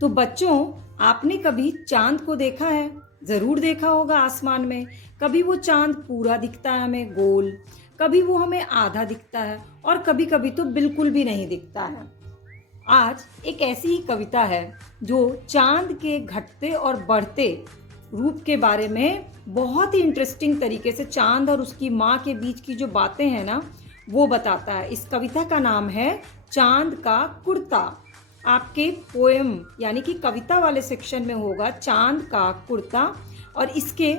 तो बच्चों, आपने कभी चांद को देखा है? जरूर देखा होगा आसमान में। कभी वो चांद पूरा दिखता है हमें गोल, कभी वो हमें आधा दिखता है और कभी कभी तो बिल्कुल भी नहीं दिखता है। आज एक ऐसी ही कविता है जो चांद के घटते और बढ़ते रूप के बारे में बहुत ही इंटरेस्टिंग तरीके से चांद और उसकी माँ के बीच की जो बातें हैं ना, वो बताता है। इस कविता का नाम है चांद का कुर्ता। आपके पोएम यानी कि कविता वाले सेक्शन में होगा चांद का कुर्ता, और इसके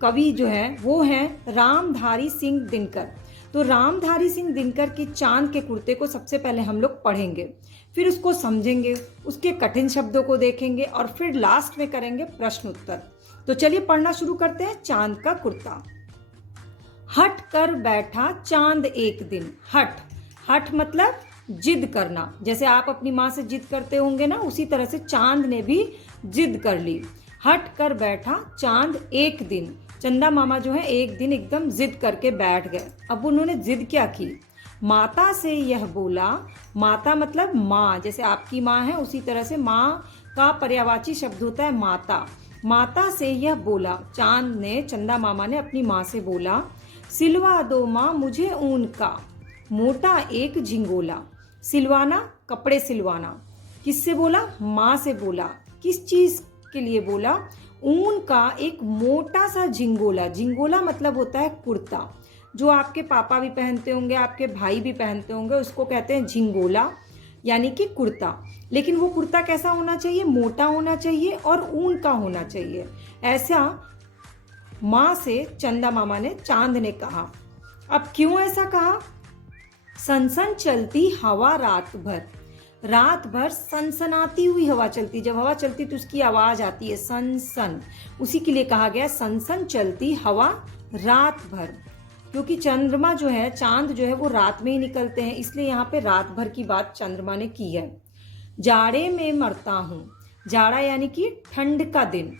कवि जो है वो हैं रामधारी सिंह दिनकर। तो रामधारी सिंह दिनकर की चांद के कुर्ते को सबसे पहले हम लोग पढ़ेंगे, फिर उसको समझेंगे, उसके कठिन शब्दों को देखेंगे और फिर लास्ट में करेंगे प्रश्न उत्तर। तो चलिए पढ़ना शुरू करते हैं। चांद का कुर्ता। हट कर बैठा चांद एक दिन। हट, हट मतलब जिद करना। जैसे आप अपनी माँ से जिद करते होंगे ना, उसी तरह से चांद ने भी जिद कर ली। हट कर बैठा चांद एक दिन। चंदा मामा जो है एक दिन एकदम जिद करके बैठ गए। अब उन्होंने जिद क्या की? माता से यह बोला। माता मतलब माँ, जैसे आपकी माँ है उसी तरह से माँ का पर्यायवाची शब्द होता है माता। माता से यह बोला, चांद ने, चंदा मामा ने अपनी माँ से बोला, सिलवा दो माँ मुझे ऊन का मोटा एक झिंगोला। सिलवाना, कपड़े सिलवाना। किससे बोला? माँ से बोला। किस चीज़ के लिए बोला? ऊन का एक मोटा सा झिंगोला। झिंगोला मतलब होता है कुर्ता, जो आपके पापा भी पहनते होंगे, आपके भाई भी पहनते होंगे, उसको कहते हैं झिंगोला यानी कि कुर्ता। लेकिन वो कुर्ता कैसा होना चाहिए? मोटा होना चाहिए और ऊन का होना चाहिए। ऐसा माँ से चंदा मामा ने, चांद ने कहा। अब क्यों ऐसा कहा? सनसन चलती हवा रात भर। रात भर सनसनाती हुई हवा चलती। जब हवा चलती तो उसकी आवाज आती है सन सन, उसी के लिए कहा गया सनसन चलती हवा रात भर। क्योंकि चंद्रमा जो है, चांद जो है वो रात में ही निकलते हैं, इसलिए यहाँ पे रात भर की बात चंद्रमा ने की है। जाड़े में मरता हूँ। जाड़ा यानी कि ठंड का दिन।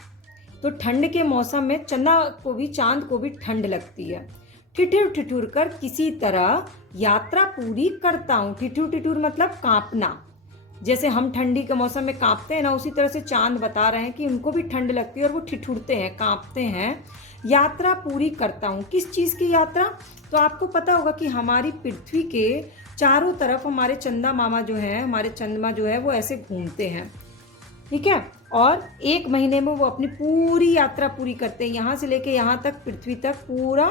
तो ठंड के मौसम में चंदा को भी, चांद को भी ठंड लगती है। ठिठुर ठिठुर कर किसी तरह यात्रा पूरी करता हूँ। ठिठुर ठिठुर मतलब कांपना। जैसे हम ठंडी के मौसम में कांपते हैं ना, उसी तरह से चांद बता रहे हैं कि उनको भी ठंड लगती है और वो ठिठुरते हैं, कांपते हैं। यात्रा पूरी करता हूँ। किस चीज़ की यात्रा? तो आपको पता होगा कि हमारी पृथ्वी के चारों तरफ हमारे चंदा मामा जो है, हमारे चंद्रमा जो है वो ऐसे घूमते हैं, ठीक है। और एक महीने में वो अपनी पूरी यात्रा पूरी करते हैं, यहाँ से लेके यहाँ तक, पृथ्वी तक पूरा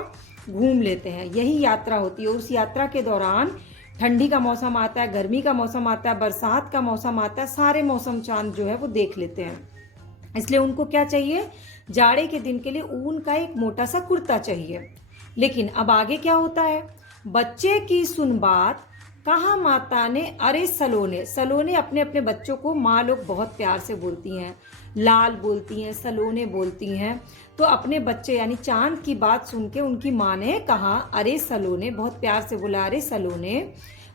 घूम लेते हैं। यही यात्रा होती है। उस यात्रा के दौरान ठंडी का मौसम आता है, गर्मी का मौसम आता है, बरसात का मौसम आता है, सारे मौसम चांद जो है वो देख लेते हैं। इसलिए उनको क्या चाहिए? जाड़े के दिन के लिए ऊन का एक मोटा सा कुर्ता चाहिए। लेकिन अब आगे क्या होता है? बच्चे की सुन बात, कहा माता ने अरे सलोने। सलोने अपने अपने बच्चों को माँ लोग बहुत प्यार से बोलती हैं, लाल बोलती हैं, सलोने बोलती हैं। तो अपने बच्चे यानी चांद की बात सुन के उनकी माँ ने कहा अरे सलोने, बहुत प्यार से बोला अरे सलोने,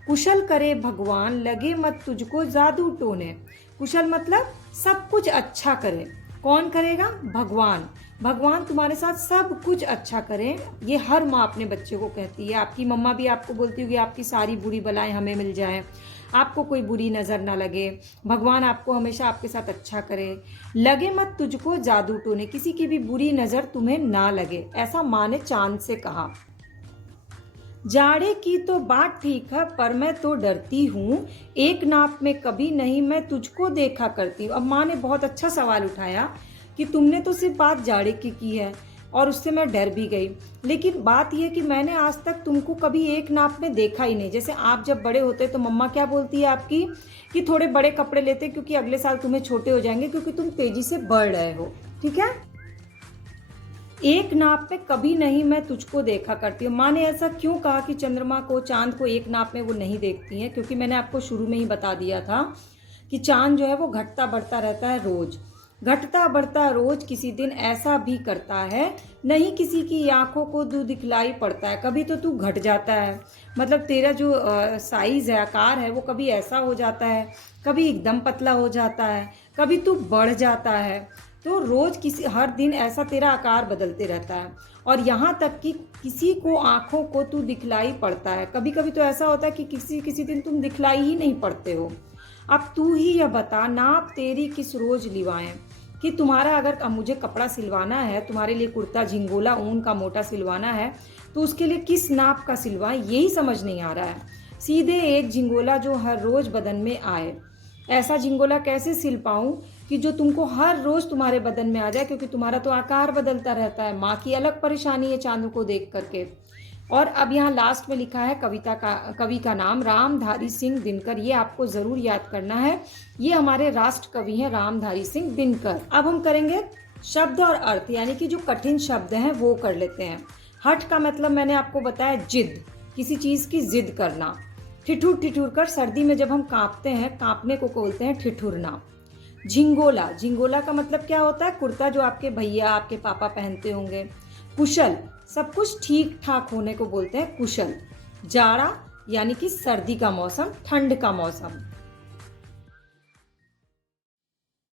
कुशल करे भगवान लगे मत तुझको जादू टोने। कुशल मतलब सब कुछ अच्छा करे। कौन करेगा? भगवान। भगवान तुम्हारे साथ सब कुछ अच्छा करें। ये हर माँ अपने बच्चे को कहती है। आपकी मम्मा भी आपको बोलती होगी आपकी सारी बुरी बलाएं हमें मिल जाएं, आपको कोई बुरी नज़र ना लगे, भगवान आपको हमेशा आपके साथ अच्छा करे, लगे मत तुझको जादू टोने, किसी की भी बुरी नज़र तुम्हें ना लगे, ऐसा माँ ने चांद से कहा। जाड़े की तो बात ठीक है पर मैं तो डरती हूँ, एक नाप में कभी नहीं मैं तुझको देखा करती हूँ। अब माँ ने बहुत अच्छा सवाल उठाया कि तुमने तो सिर्फ बात जाड़े की है और उससे मैं डर भी गई, लेकिन बात यह कि मैंने आज तक तुमको कभी एक नाप में देखा ही नहीं। जैसे आप जब बड़े होते तो मम्मा क्या बोलती है आपकी कि थोड़े बड़े कपड़े लेते क्योंकि अगले साल तुम्हें छोटे हो जाएंगे, क्योंकि तुम तेजी से बढ़ रहे हो, ठीक है। एक नाप में कभी नहीं मैं तुझको देखा करती हूँ। माँ ने ऐसा क्यों कहा कि चंद्रमा को, चांद को एक नाप में वो नहीं देखती हैं? क्योंकि मैंने आपको शुरू में ही बता दिया था कि चांद जो है वो घटता बढ़ता रहता है रोज। घटता बढ़ता रोज किसी दिन ऐसा भी करता है, नहीं किसी की आंखों को तू दिखलाई पड़ता है। कभी तो तू घट जाता है, मतलब तेरा जो साइज है, आकार है, वो कभी ऐसा हो जाता है, कभी एकदम पतला हो जाता है, कभी तू बढ़ जाता है। तो रोज किसी, हर दिन ऐसा तेरा आकार बदलते रहता है। और यहाँ तक कि किसी को आंखों को तू दिखलाई पड़ता है। कभी कभी तो ऐसा होता है कि किसी किसी दिन तुम दिखलाई ही नहीं पड़ते हो। अब तू ही यह बता, नाप तेरी किस रोज लिवाएं, कि तुम्हारा अगर अब मुझे कपड़ा सिलवाना है, तुम्हारे लिए कुर्ता झिंगोला ऊन का मोटा सिलवाना है, तो उसके लिए किस नाप का सिलवाएं, यही समझ नहीं आ रहा है। सीधे एक झिंगोला जो हर रोज बदन में आए। ऐसा झिंगोला कैसे सिल पाऊं कि जो तुमको हर रोज तुम्हारे बदन में आ जाए, क्योंकि तुम्हारा तो आकार बदलता रहता है। माँ की अलग परेशानी है चांद को देख करके। और अब यहाँ लास्ट में लिखा है कवि का नाम रामधारी सिंह दिनकर। ये आपको जरूर याद करना है, ये हमारे राष्ट्र कवि हैं रामधारी सिंह दिनकर। अब हम करेंगे शब्द और अर्थ, यानी कि जो कठिन शब्द हैं वो कर लेते हैं। हठ का मतलब मैंने आपको बताया जिद, किसी चीज की जिद करना। ठिठुर ठिठुर कर, सर्दी में जब हम कांपते हैं, कांपने को बोलते हैं ठिठुरना। झिंगोला, झिंगोला का मतलब क्या होता है, कुर्ता जो आपके भैया आपके पापा पहनते होंगे। कुशल, सब कुछ ठीक ठाक होने को बोलते हैं कुशल। जाड़ा यानी कि सर्दी का मौसम, ठंड का मौसम।